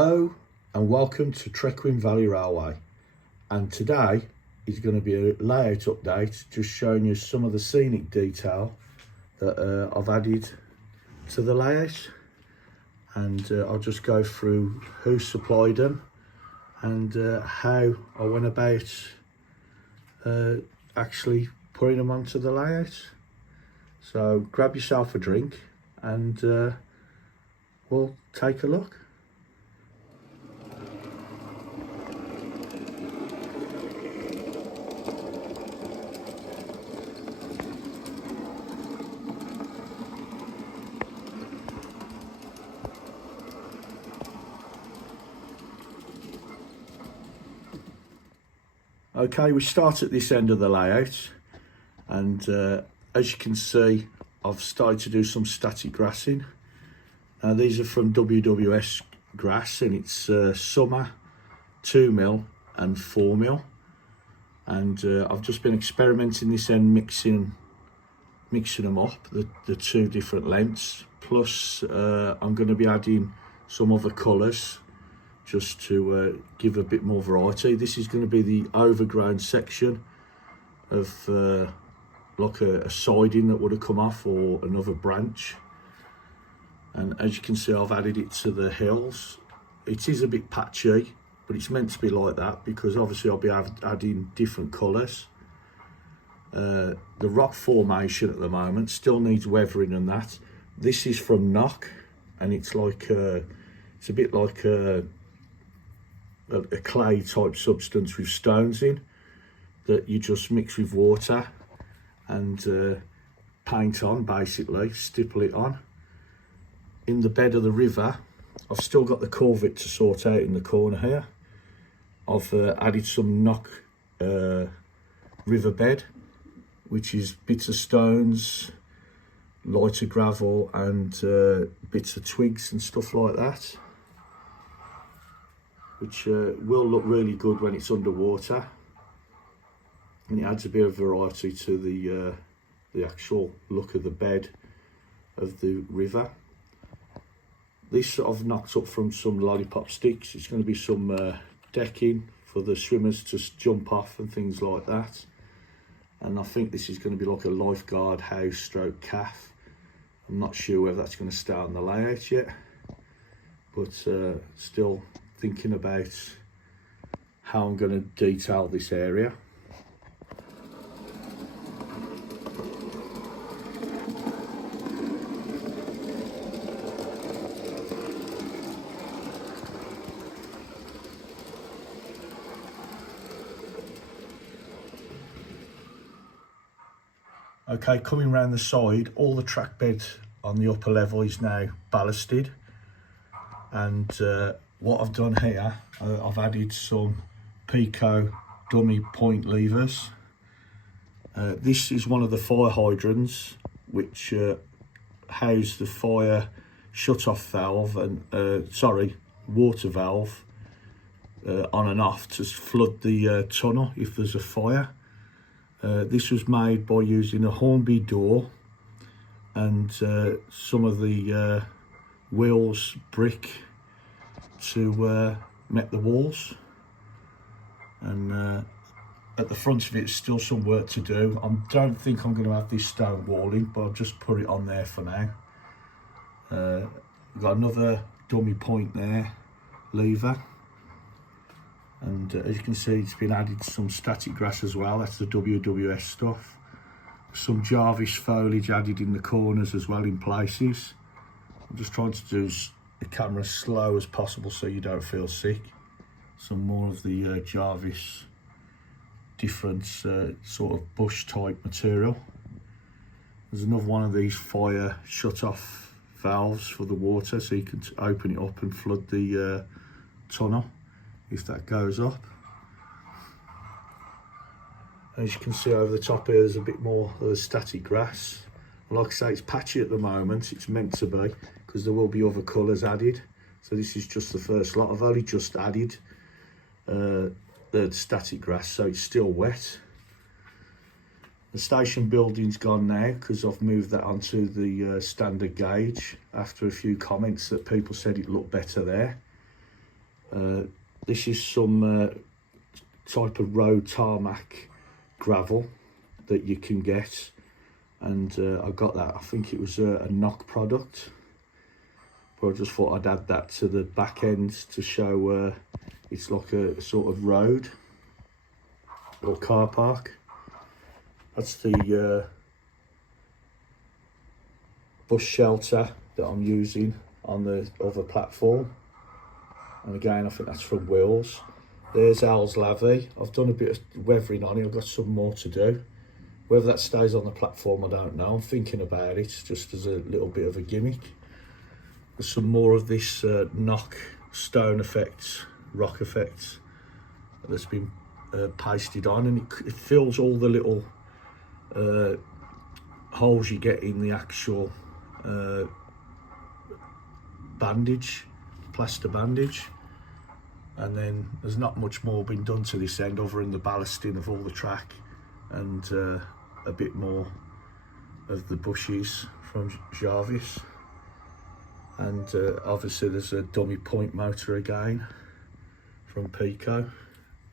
Hello and welcome to Trecwn Valley Railway, and today is going to be a layout update, just showing you some of the scenic detail that I've added to the layout, and I'll just go through who supplied them and how I went about actually putting them onto the layout. So grab yourself a drink and we'll take a look. Okay, we start at this end of the layout, and as you can see, I've started to do some static grassing. These are from WWS Grass, and it's summer, 2mm and 4mm, and I've just been experimenting this end, mixing them up, the two different lengths, plus I'm going to be adding some other colours just to give a bit more variety. This is going to be the overgrown section of like a siding that would have come off, or another branch. And as you can see, I've added it to the hills. It is a bit patchy, but it's meant to be like that because obviously I'll be adding different colours. The rock formation at the moment still needs weathering and that. This is from knock, and it's like it's a bit like a clay type substance with stones in that you just mix with water and paint on, basically stipple it on. In the bed of the river, I've still got the culvert to sort out in the corner here. I've added some knock riverbed, which is bits of stones, lighter gravel and bits of twigs and stuff like that, which will look really good when it's underwater, and it adds a bit of variety to the actual look of the bed of the river. This I've knocked up from some lollipop sticks. It's going to be some decking for the swimmers to jump off and things like that, and I think this is going to be like a lifeguard house stroke calf. I'm not sure whether that's going to stay on the layout yet, but still thinking about how I'm going to detail this area. Okay, coming round the side, all the track bed on the upper level is now ballasted, and what I've done here, I've added some Pico dummy point levers. This is one of the fire hydrants which house the fire shut-off valve and water valve on and off to flood the tunnel if there's a fire. This was made by using a Hornby door and some of the wheels brick to met the walls, and at the front of it's still some work to do. I don't think I'm going to have this stone walling, but I'll just put it on there for now. We've got another dummy point there, lever, and as you can see, it's been added some static grass as well. That's the WWS stuff. Some Jarvis foliage added in the corners as well in places. I'm just trying to do the camera as slow as possible so you don't feel sick. Some more of the Jarvis, different sort of bush type material. There's another one of these fire shut off valves for the water, so you can open it up and flood the tunnel if that goes up. As you can see over the top here, there's a bit more of the static grass. Like I say, it's patchy at the moment. It's meant to be, because there will be other colours added. So this is just the first lot. I've only just added the static grass, so it's still wet. The station building's gone now because I've moved that onto the standard gauge after a few comments that people said it looked better there. This is some type of road tarmac gravel that you can get, and I got that. I think it was a knock product, but I just thought I'd add that to the back end to show it's like a sort of road or car park. That's the bus shelter that I'm using on the other platform, and again I think that's from Wills. There's Al's Lavy. I've done a bit of weathering on it. I've got some more to do. Whether that stays on the platform, I don't know. I'm thinking about it just as a little bit of a gimmick. There's some more of this knock stone effects, rock effects that's been pasted on, and it fills all the little holes you get in the actual bandage, plaster bandage. And then there's not much more been done to this end other than the ballasting of all the track and a bit more of the bushes from Jarvis. And obviously there's a dummy point motor again from Pico.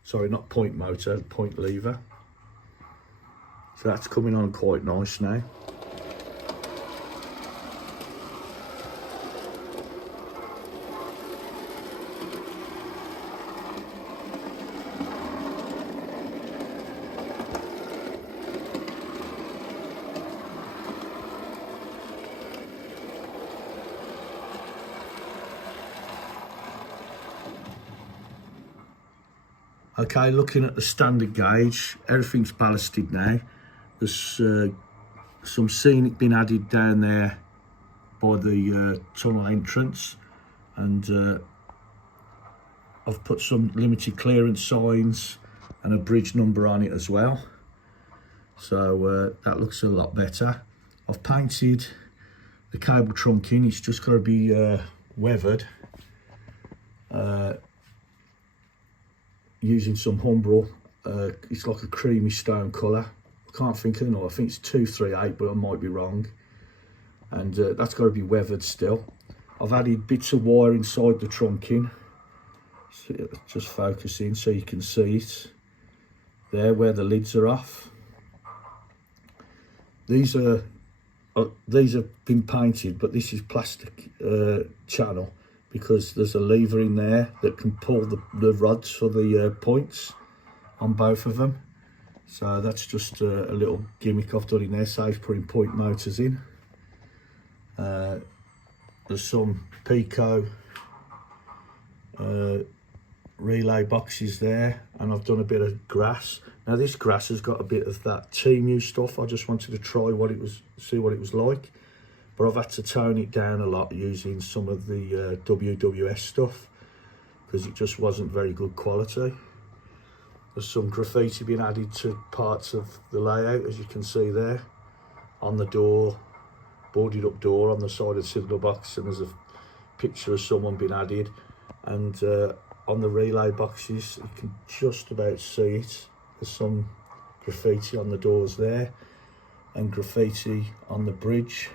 Sorry, not point motor, point lever. So that's coming on quite nice now. Okay, looking at the standard gauge, everything's ballasted now. There's some scenic been added down there by the tunnel entrance, and I've put some limited clearance signs and a bridge number on it as well. So that looks a lot better. I've painted the cable trunking. It's just got to be weathered. Using some Humbrol, it's like a creamy stone colour. I can't think of it, I think it's 238, but I might be wrong. And that's got to be weathered still. I've added bits of wire inside the trunking, so just focusing so you can see it there where the lids are off. These have been painted, but this is plastic channel, because there's a lever in there that can pull the rods for the points on both of them. So that's just a little gimmick I've done in there, saves putting point motors in. There's some Pico relay boxes there, and I've done a bit of grass. Now this grass has got a bit of that TMU stuff. I just wanted to try what it was, see what it was like. But I've had to tone it down a lot using some of the WWS stuff, because it just wasn't very good quality. There's some graffiti being added to parts of the layout, as you can see there, on the door, boarded up door on the side of the signal box, and there's a picture of someone being added. And on the relay boxes, you can just about see it. There's some graffiti on the doors there, and graffiti on the bridge.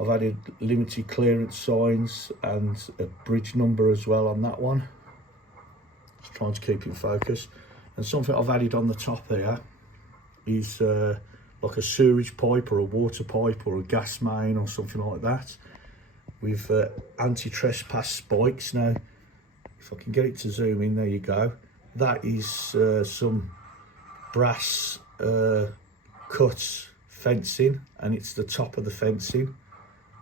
I've added limited clearance signs and a bridge number as well on that one. Just trying to keep it focused. And something I've added on the top here is like a sewerage pipe or a water pipe or a gas main or something like that, with anti-trespass spikes. Now, if I can get it to zoom in, there you go. That is some brass cut fencing, and it's the top of the fencing,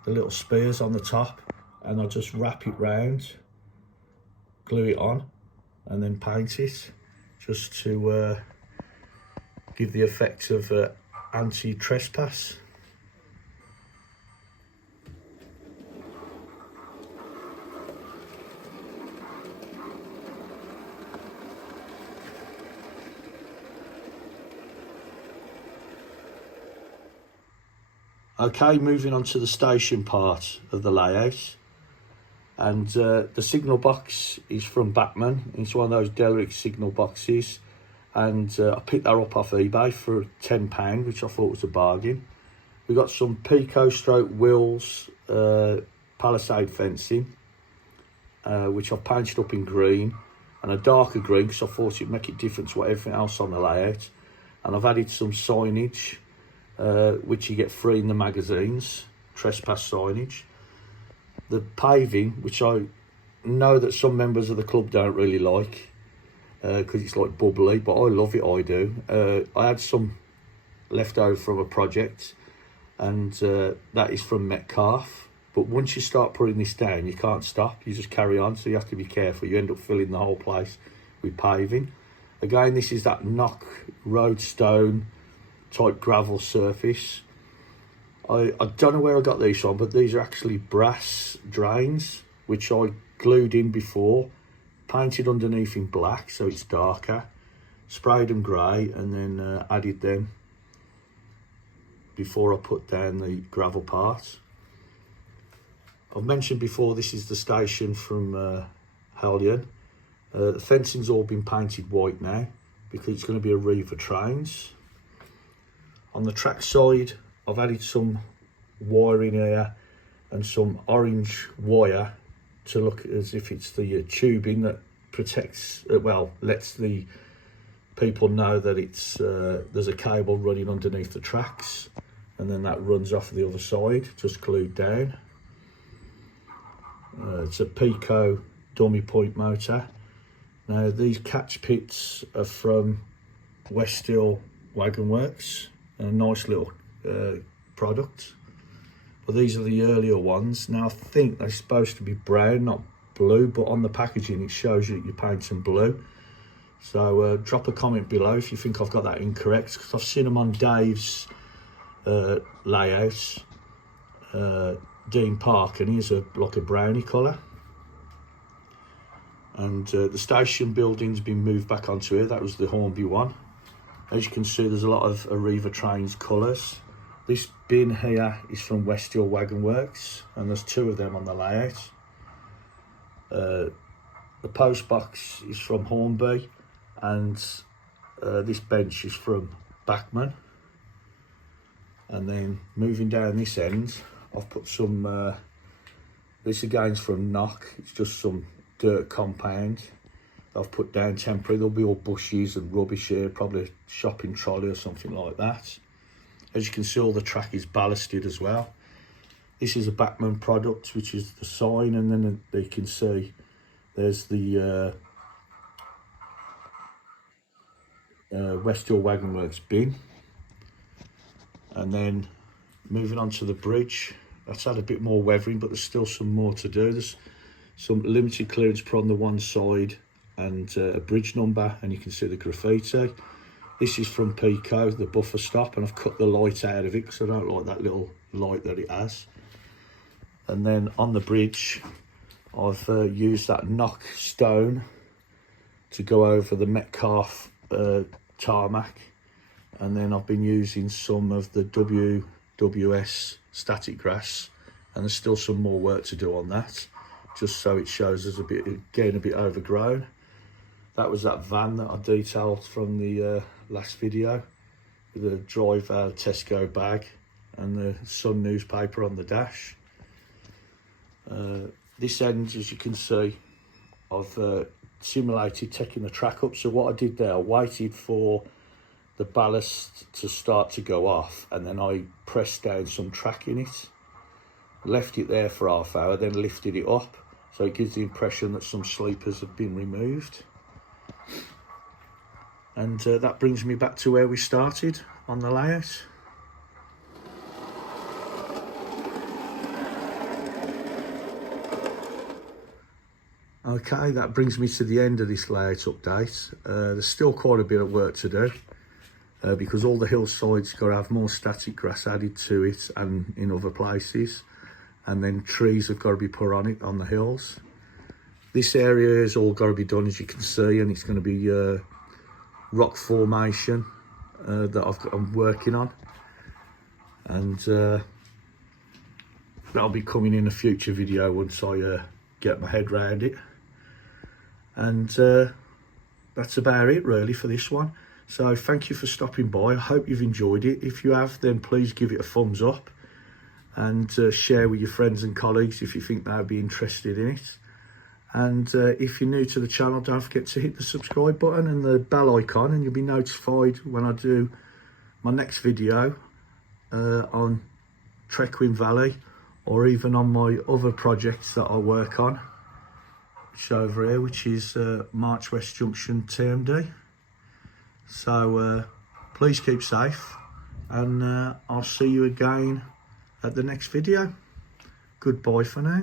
the little spears on the top, and I just wrap it round, glue it on, and then paint it, just to give the effect of anti-trespass. Okay, moving on to the station part of the layout. And the signal box is from Batman. It's one of those derelict signal boxes. And I picked that up off eBay for £10, which I thought was a bargain. We got some Pico stroke Wills Palisade fencing. which I've painted up in green, and a darker green because I thought it'd make it different to what everything else on the layout. And I've added some signage, which you get free in the magazines, trespass signage. The paving, which I know that some members of the club don't really like, because it's like bubbly, but I love it, I do. I had some left over from a project, and that is from Metcalfe. But once you start putting this down, you can't stop, you just carry on, so you have to be careful. You end up filling the whole place with paving. Again, this is that knock roadstone type gravel surface. I don't know where I got these from, but these are actually brass drains, which I glued in before, painted underneath in black so it's darker, sprayed them grey, and then added them before I put down the gravel part. I've mentioned before, this is the station from Hellion. The fencing's all been painted white now because it's going to be a reefer trains. On the track side, I've added some wiring here and some orange wire to look as if it's the tubing that protects, well, lets the people know that it's there's a cable running underneath the tracks, and then that runs off the other side, just glued down. It's a Pico dummy point motor. Now these catch pits are from Westhill Wagon Works, a nice little product. But these are the earlier ones. Now I think they're supposed to be brown, not blue, but on the packaging it shows you that you're painting blue. So drop a comment below if you think I've got that incorrect, because I've seen them on Dave's layouts, Dean Park, and he's like a brownie colour. And the station building's been moved back onto here. That was the Hornby one. As you can see, there's a lot of Arriva Trains colours. This bin here is from Westhill Wagon Works, and there's two of them on the layout. The post box is from Hornby, and this bench is from Bachman. And then moving down this end, I've put some, this again's from Knock, it's just some dirt compound I've put down temporary. There'll be all bushes and rubbish here, probably a shopping trolley or something like that. As you can see, all the track is ballasted as well. This is a Bachman product, which is the sign, and then you can see there's the Westhill Wagon Works bin. And then moving on to the bridge, that's had a bit more weathering, but there's still some more to do. There's some limited clearance put on the one side and a bridge number, and you can see the graffiti. This is from Pico, the buffer stop, and I've cut the light out of it because I don't like that little light that it has. And then on the bridge, I've used that knock stone to go over the Metcalfe tarmac, and then I've been using some of the WWS static grass, and there's still some more work to do on that, just so it shows us a bit, getting a bit overgrown. That was that van that I detailed from the last video, with the driver Tesco bag and the Sun newspaper on the dash. This end, as you can see, I've simulated taking the track up. So what I did there, I waited for the ballast to start to go off, and then I pressed down some track in it, left it there for half hour, then lifted it up, so it gives the impression that some sleepers have been removed. And that brings me back to where we started on the layout. Okay, that brings me to the end of this layout update. There's still quite a bit of work to do, because all the hillsides got to have more static grass added to it and in other places, and then trees have got to be put on it on the hills. This area has all got to be done, as you can see, and it's going to be rock formation that I'm working on, and that'll be coming in a future video once I get my head around it. And that's about it really for this one. So thank you for stopping by. I hope you've enjoyed it. If you have, then please give it a thumbs up, and share with your friends and colleagues if you think they'd be interested in it. And if you're new to the channel, don't forget to hit the subscribe button and the bell icon, and you'll be notified when I do my next video on Trecwn Valley, or even on my other projects that I work on, which over here, which is March West Junction TMD. So please keep safe, and I'll see you again at the next video. Goodbye for now.